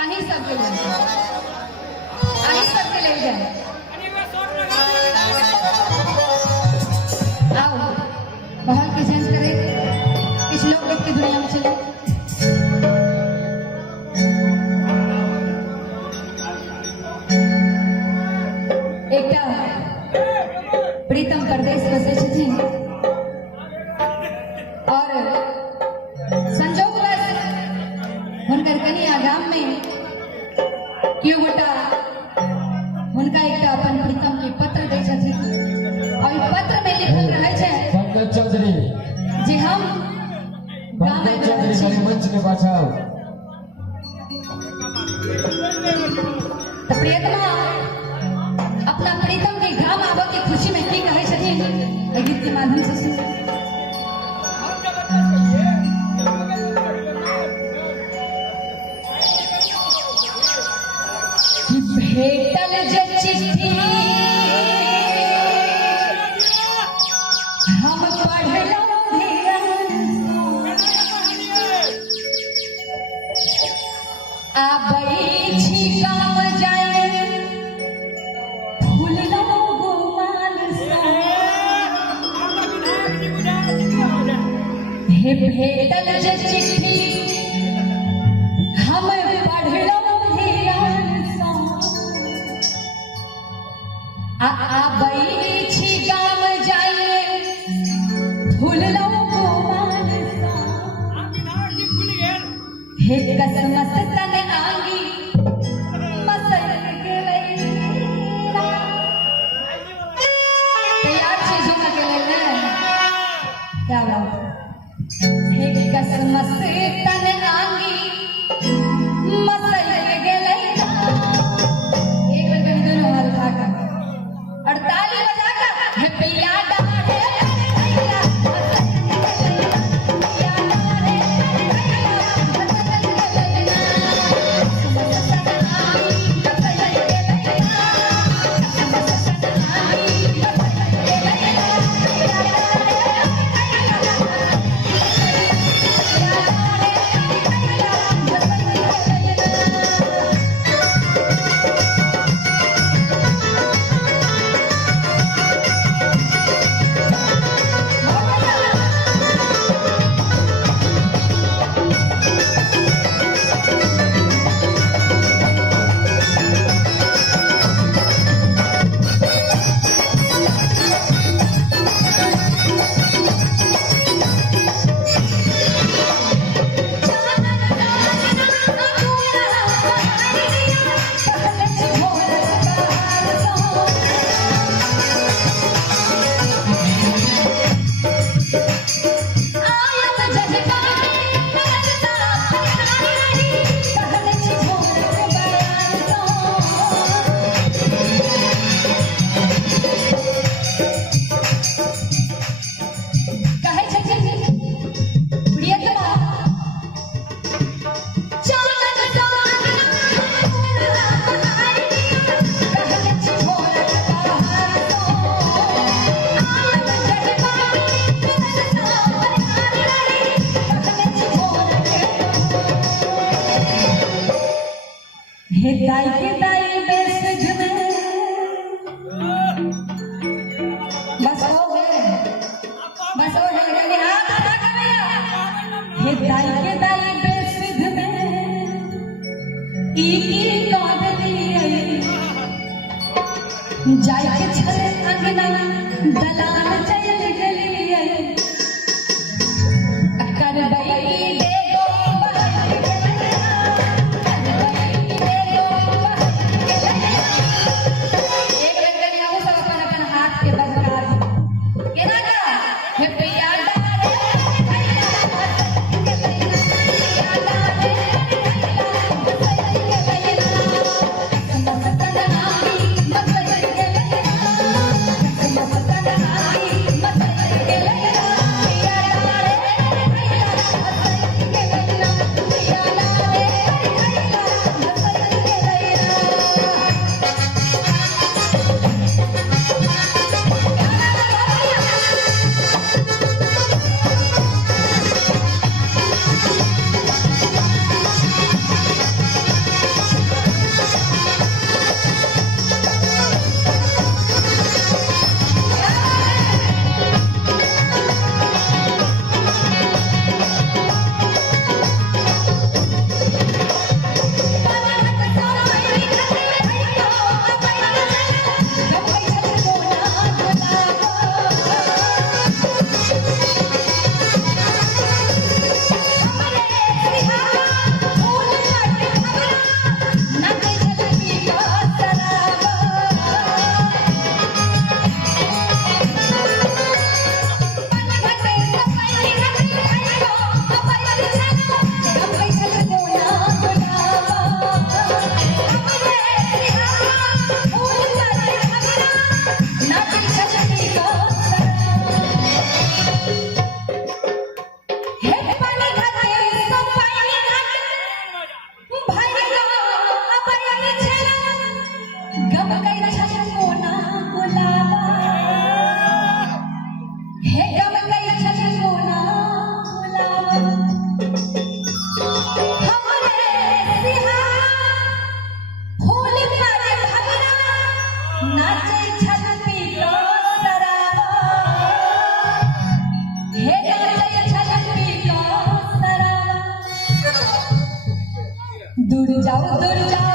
आही सबके ले जाए। आओ माहौल की चेंज करें, कुछ लोग देख के दुनिया में चले। एक प्रीतम परदेश बसे छथि और संजोगवश हुनकर कनिया गाम में केओ गोटा हुनका एक अपन प्रीतम के पत्र दै छथि और पत्र में लिखल रहे छै पंकज चौधरी जे हम गाम में मंच के बचाओ। तो प्रियतमा अपना प्रीतम के गाम आबे के खुशी में की कहे छथिन गीत के माध्यम से सुन। भेटल जे चिट्ठी हम पढ़लहुँ ध्यान आबै छी गाम जाए भूललहुँ गुमान हे भेटल जे चिट्ठी हम पढ़लहुँ ध्यान आबै छी गाम जाए भूललहुँ गुमान हे कसमस तन आंगी मसल गेलै तैयार चीजों का के ले क्या बात हे कसमस तन आंगी मसल गेलै एक बार कर दोनों हाथ उठाकर और ताली बजाकर हे पिया डारे हे दाई के दाई बेस में बस हो गए बस हो गए हाथ उठा कर हे दाई के दाई बेस में की काट लिए जाय के छले अंगना दलान चल गलिए कर दई हे गम कई छल कोना बुलावा हमरे सिहा फूल पर भगना नाचे छल पीलो सरावा हे नाचे छल पीलो सरावा दूर जाओ